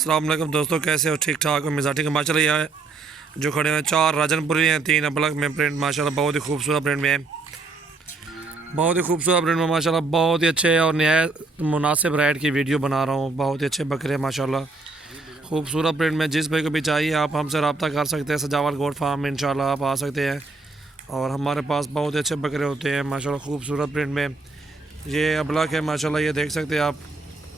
अस्सलाम वालेकुम दोस्तों, कैसे हो? ठीक ठाक हो? मिजाज ठीक है माशाल्लाह। ये जो खड़े हैं 4 राजनपुरी हैं, 3 अबलग में प्रिंट माशाल्लाह बहुत ही खूबसूरत प्रिंट में है। बहुत ही खूबसूरत प्रिंट में माशाल्लाह, बहुत ही अच्छे और नहायत मुनासिब रेट की वीडियो बना रहा हूँ। बहुत ही अच्छे बकरे माशाल्लाह खूबसूरत प्रिंट में। जिस भाई को भी चाहिए आप हमसे रब्ता कर सकते हैं। सजावट गोट फार्म में इंशाल्लाह आप आ सकते हैं और हमारे पास बहुत ही अच्छे बकरे होते हैं माशाल्लाह खूबसूरत प्रिंट में। ये अबलग है माशाल्लाह, ये देख सकते हैं आप।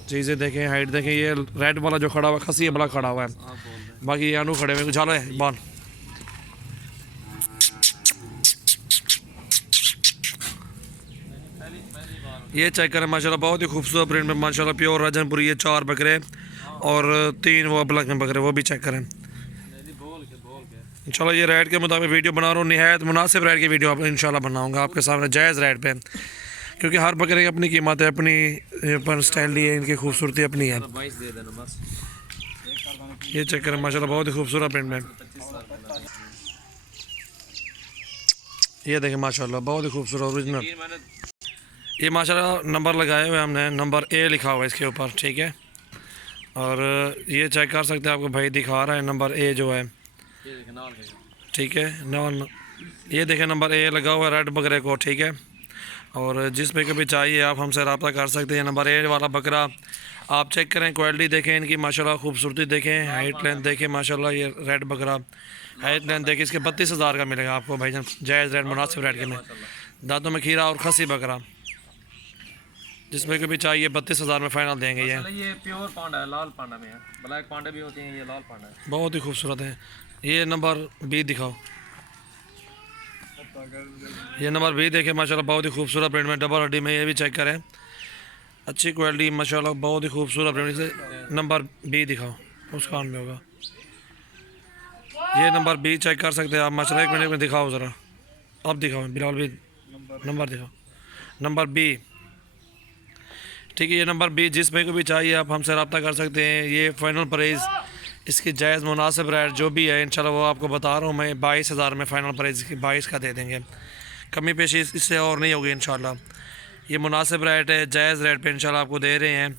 चीज़ें देखें, हाइट देखें। ये रेड वाला जो खड़ा हुआ है खसी अबलग खड़ा हुआ है, बाकी ये अनु खड़े हुए झालो है बाल। ये चेक करें माशाल्लाह, बहुत ही खूबसूरत प्रिंट में माशाल्लाह, प्योर राजनपुरी। ये 4 बकरे और 3 वो अबलग में बकरे, वो भी चेक करें इंशाल्लाह। ये रेट के मुताबिक वीडियो बना रहा हूँ, निहायत मुनासिब रेट की वीडियो आप इंशाल्लाह बनाऊँगा आपके सामने जायज़ रेट पे, क्योंकि हर बकरे की अपनी कीमत है, अपनी पर स्टाइल है, इनकी खूबसूरती अपनी है। ये चेक करें माशाल्लाह, बहुत ही खूबसूरत प्रिंट में। ये देखें माशाल्लाह, बहुत ही खूबसूरत ओरिजिनल। ये माशाल्लाह नंबर लगाए हुए हमने, नंबर ए लिखा हुआ है इसके ऊपर, ठीक है। और ये चेक कर सकते हैं, आपको भाई दिखा रहा है नंबर ए जो है, ठीक है। नॉन ये देखें नंबर ए लगा हुआ है रेड बकरे को, ठीक है। और जिस पे कभी चाहिए आप हमसे रब्ता कर सकते हैं। नंबर ए वाला बकरा आप चेक करें, क्वालिटी देखें इनकी माशाल्लाह, खूबसूरती देखें, हाइट लेंथ देखें माशाल्लाह। ये रेड बकरा हाइट लेंथ देखें, इसके 32,000 का मिलेगा आपको भाईजान, जायज़ रेट मुनासिब रेट के में। दांतों में खीरा और खसी बकरा, जिसमें कभी चाहिए 32,000 में फ़ाइनल देंगे। ये प्योर पांडा है, लाल पांडा में है। ब्लैक पांडा भी होती हैं, ये लाल पांडा है। बहुत ही खूबसूरत है। ये नंबर बी दिखाओ, ये नंबर बी देखें माशाल्लाह, बहुत ही खूबसूरत प्रिंट में, डबल हड्डी में। ये भी चेक करें, अच्छी क्वालिटी माशाल्लाह, बहुत ही खूबसूरत प्रिंट से। नंबर बी दिखाओ, उस कान में होगा। ये नंबर बी चेक कर सकते हैं आप माशाल्लाह। 1 मिनट में दिखाओ ज़रा, अब दिखाओ बिलाल भी, नंबर दिखाओ, नंबर बी, ठीक है। ये नंबर बी जिस पे को भी चाहिए आप हमसे रब्ता कर सकते हैं। ये फ़ाइनल प्राइस इसकी जायज़ मुनासिब रेट जो भी है इंशाल्लाह वो आपको बता रहा हूँ मैं, 22,000 में फ़ाइनल प्राइस इसकी 22 का दे देंगे। कमी पेशी इससे और नहीं होगी इंशाल्लाह। ये मुनासिब रेट है, जायज़ रेट पे इंशाल्लाह आपको दे रहे हैं।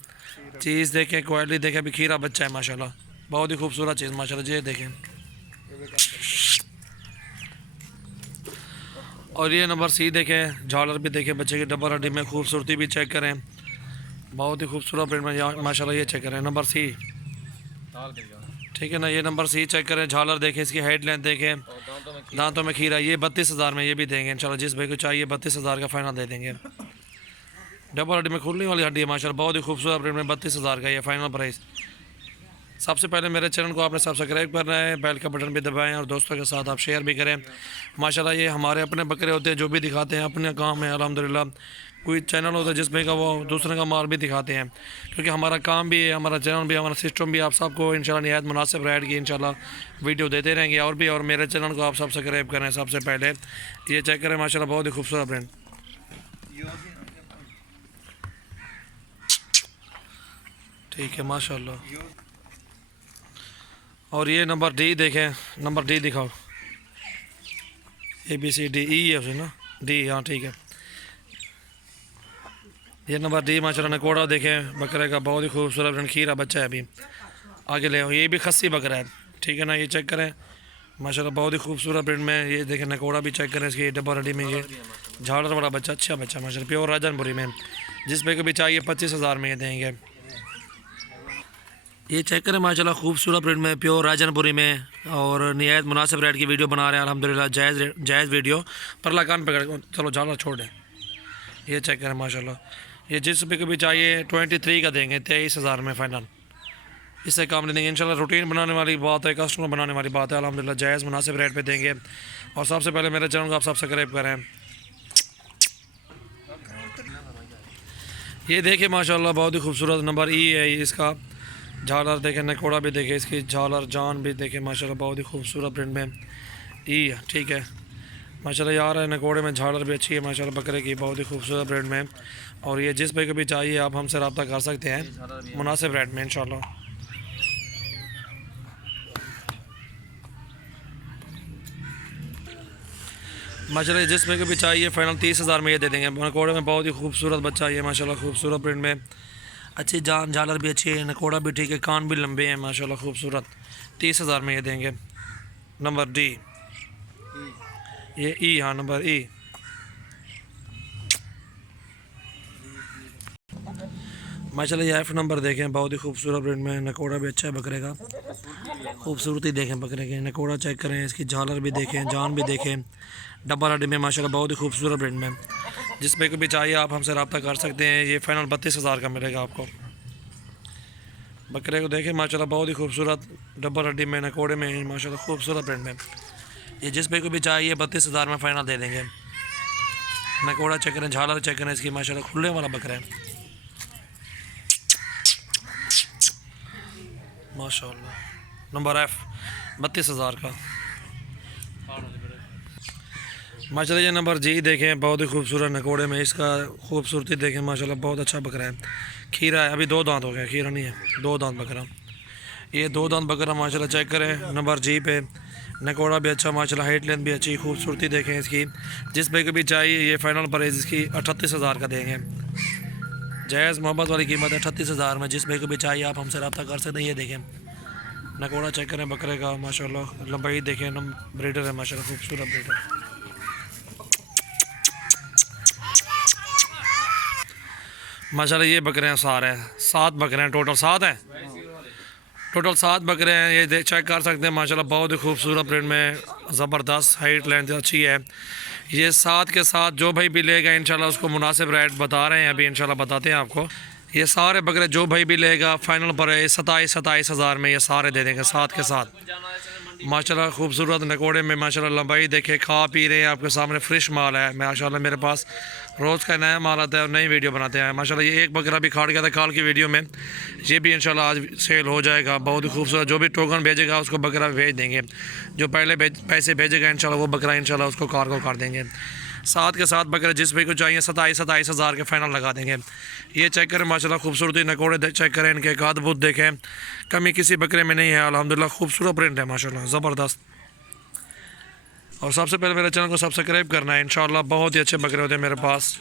चीज़ देखें, क्वालिटी देखें, अभी खीरा बच्चा है माशाल्लाह, बहुत ही खूबसूरत चीज़ माशाल्लाह। ये देखें, और ये नंबर सी देखें, झालर भी देखें बच्चे की, डबल हड्डी में खूबसूरती भी चेक करें, बहुत ही खूबसूरत प्रिंट में माशाल्लाह। ये चेक करें नंबर सी, ठीक है ना। ये नंबर सी चेक करें, झालर देखें, इसकी हाइट लेंथ देखें, दांतों में खीरा। ये 32,000 में ये भी देंगे इंशाल्लाह। जिस भाई को चाहिए 32,000 का फ़ाइनल दे देंगे। डबल हड्डी में खुलने वाली हड्डी है माशाल्लाह, बहुत ही खूबसूरत प्रिंट में, 32,000 का ये फ़ाइनल प्राइस। सबसे पहले मेरे चैनल को आपने सब्सक्राइब करना है, बेल का बटन भी दबाएं और दोस्तों के साथ आप शेयर भी करें माशाल्लाह। ये हमारे अपने बकरे होते हैं, जो भी दिखाते हैं अपने काम है अल्हम्दुलिल्लाह। कोई चैनल होता है जिसमें का वो दूसरे का माल भी दिखाते हैं, क्योंकि हमारा काम भी है, हमारा चैनल भी, हमारा सिस्टम भी। आप सबको इंशाल्लाह निहायत मुनासिब रेट की इंशाल्लाह वीडियो देते रहेंगे और भी। और मेरे चैनल को आप सब्सक्राइब करें सबसे पहले। ये चेक करें माशाल्लाह, बहुत ही खूबसूरत ब्रांड, ठीक है माशाल्लाह। और ये नंबर डी देखें, नंबर डी दिखाओ, A B C D E है उसे ना, डी, हाँ ठीक है। ये नंबर डी माशाल्लाह। नकोड़ा देखें बकरे का, बहुत ही खूबसूरत ब्रांड, खीरा बच्चा है अभी, आगे ले। ये भी खस्सी बकरा है, ठीक है ना। ये चेक करें माशाल्लाह, बहुत ही खूबसूरत प्रिंट में। ये देखें नकोड़ा भी चेक करें, इसकी डबल हड्डी में। ये झालर वाला बच्चा, अच्छा बच्चा माशाल्लाह, प्योर राजनपुरी में। जिस पे को भी चाहिए 25,000 में ये देंगे। ये चेक करें माशाल्लाह, खूबसूरत प्रिंट में, प्योर राजनपुरी में, और निहायत मुनासिब रेट की वीडियो बना रहे हैं अल्हम्दुलिल्लाह, जायज़ वीडियो। परला कान पकड़, चलो झालर छोड़ दें। ये चेक करें माशाल्लाह, ये जिस पे को भी चाहिए 23 का देंगे, 23,000 में फ़ाइनल, इससे काम नहीं देंगे इंशाल्लाह। रूटीन बनाने वाली बात है, कस्टमर बनाने वाली बात है अल्हम्दुलिल्लाह, जायज़ मुनासिब रेट पे देंगे। और सबसे पहले मेरे चैनल को आप सब्सक्राइब करें। ये देखिए माशाल्लाह, बहुत ही खूबसूरत नंबर ई है इसका। झालर देखें, नकोड़ा भी देखें, इसकी झालर जान भी देखें माशाल्लाह, बहुत ही खूबसूरत प्रिंट में ई है, ठीक है माशाल्लाह। यार है नकोड़े में झालर भी अच्छी है माशाल्लाह बकरे की, बहुत ही खूबसूरत प्रिंट में। और ये जिस पे कभी चाहिए आप हमसे रब्ता कर सकते हैं मुनासिब रेट में इंशाल्लाह। माशाल्लाह जिस पे भी चाहिए फ़ाइनल 30,000 में ये दे देंगे। नकोड़े में बहुत ही खूबसूरत बच्चा ये माशाल्लाह, खूबसूरत प्रिंट में। अच्छी जान झालर भी अच्छी है, नकोड़ा भी ठीक है, कान भी लंबे हैं माशाल्लाह खूबसूरत। 30,000 में ये देंगे। नंबर डी, ये ई, हाँ नंबर ई। माशाल्लाह ये एफ नंबर देखें, बहुत ही खूबसूरत प्रिंट में, नकोड़ा भी अच्छा है बकरे का, खूबसूरती देखें बकरे के, नकोड़ा चेक करें, इसकी झालर भी देखें, जान भी देखें, डब्बा हड्डी में माशाल्लाह बहुत ही खूबसूरत प्रिंट में। जिस पे को भी चाहिए आप हमसे रब्ता कर सकते हैं। ये फाइनल 32,000 का मिलेगा आपको। बकरे को देखें माशाल्लाह बहुत ही खूबसूरत, डब्बा हड्डी में, नकोड़े में माशाल्लाह खूबसूरत प्रिंट में। ये जिस पे को भी चाहिए 32,000 में फाइनल दे देंगे। नकोड़ा चेक करें, झालर चेक करें, इसकी माशाल्लाह खुले वाला बकरा है माशाल्लाह। नंबर एफ 32,000 का। माशाल्लाह ये नंबर जी देखें, बहुत ही खूबसूरत नकोड़े में, इसका खूबसूरती देखें माशाल्लाह बहुत अच्छा बकरा है। खीरा है, अभी 2 दांत हो गया, खीरा नहीं है, 2 दांत बकरा। ये 2 दांत बकरा माशाल्लाह चेक करें, नंबर जी पे। नकोड़ा भी अच्छा माशाल्लाह, हाइट लेंथ भी अच्छी, खूबसूरती देखें इसकी। जिस पे को भी चाहिए ये फाइनल प्राइस इसकी 38,000 का देंगे। जायज़ मोहब्बत वाली कीमत है 38,000 में। जिस पे को भी चाहिए आप हमसे रब्ता कर सकते हैं। ये देखें नकोड़ा चेक करें बकरे का माशाल्लाह, लंबाई देखें, ब्रीडर है माशाल्लाह, खूबसूरत ब्रीडर। माशाल्लाह ये बकरे हैं सारे, 7 बकरे हैं टोटल, 7 हैं टोटल, 7 बकरे हैं। ये चेक कर सकते हैं माशाल्लाह बहुत ही खूबसूरत प्रिंट में, ज़बरदस्त हाइट लेंथ अच्छी है। ये 7 के साथ जो भाई भी लेगा इंशाल्लाह उसको मुनासिब रेट बता रहे हैं, अभी इंशाल्लाह बताते हैं आपको। ये सारे बकरे जो भाई भी लेगा फाइनल पर 27,000 में ये सारे दे देंगे 7 के साथ। माशाल्लाह खूबसूरत नकोड़े में माशाल्लाह, लंबाई देखे, खा पी रहे हैं आपके सामने, फ्रेश माल है माशाल्लाह। मेरे पास रोज़ का नया माल आता है और नई वीडियो बनाते हैं माशाल्लाह। ये एक बकरा भी खाट गया था कल की वीडियो में, ये भी इंशाल्लाह आज सेल हो जाएगा। बहुत ही खूबसूरत, जो भी टोकन भेजेगा उसको बकरा भेज देंगे। जो पहले पैसे भेजेगा इंशाल्लाह वो बकरा इंशाल्लाह उसको कार्गो कर देंगे। 7 के साथ बकरे जिस पे को चाहिए 27,000 के फाइनल लगा देंगे। ये चेक करें माशाल्लाह खूबसूरती नकोड़े चेक करें, इनके काद बुत देखें, कमी किसी बकरे में नहीं है अल्हम्दुलिल्लाह। खूबसूरत प्रिंट है माशाल्लाह, ज़बरदस्त। और सबसे पहले मेरे चैनल को सब्सक्राइब करना है इंशाल्लाह। बहुत ही अच्छे बकरे होते हैं मेरे पास।